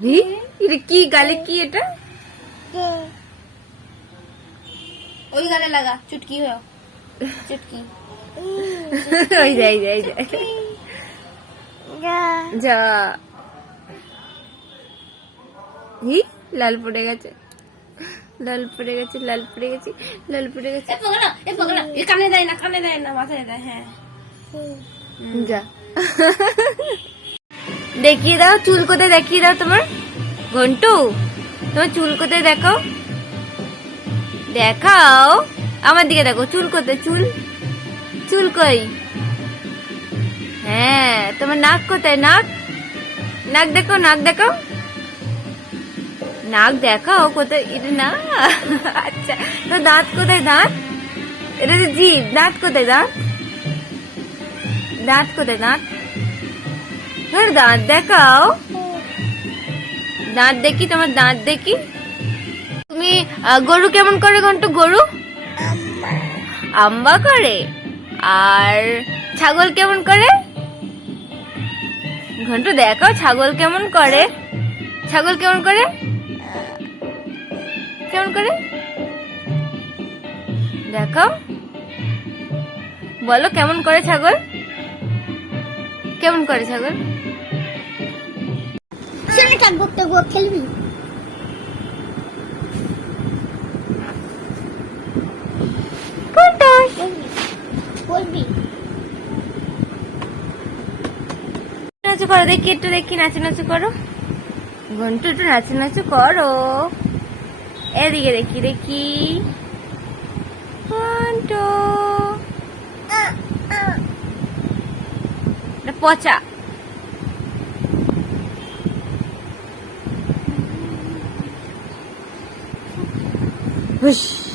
এটা কি গালে কি এটা ওই গালে লাগা চুটকি হয়ে চুটকি ওই যাই যাই যাই যা লাল পড়ে গেছে লাল পড়ে গেছে লাল পড়ে গেছে লাল পড়ে গেছে কানে দেয় না মাথায় দেয়। হ্যাঁ যা দেখিয়ে দাও চুল কোথায় দেখিয়ে দাও তোমার ঘন্টু তোমার চুল কোথায় দেখাও দেখাও আমার দিকে দেখো চুল কোথায় চুল চুল কই হ্যাঁ তোমার নাক কোথায় নাক নাক দেখো নাক দেখাও নাক দেখাও কোথায় এটা না আচ্ছা তো দাঁত কোথায় দাঁত এটা তো জিভ দাঁত কোথায় দাঁত দাঁত কোথায় দাঁত ধর দাঁত দেখাও দাঁত দেখি তোমার দাঁত দেখি তুমি গরু কেমন করে ঘন্টু গরু আম্বা করে আর ছাগল কেমন করে ঘন্টু দেখাও ছাগল কেমন করে ছাগল কেমন করে কেমন করে দেখাও বলো কেমন করে ছাগল কেমন করে ছাগল খেলবি বলবি নাচু করো দেখি একটু দেখি নাচু নাচু করো ঘন্টু একটু নাচু নাচু করো এদিকে দেখি দেখি ঘন্টু পচা হুস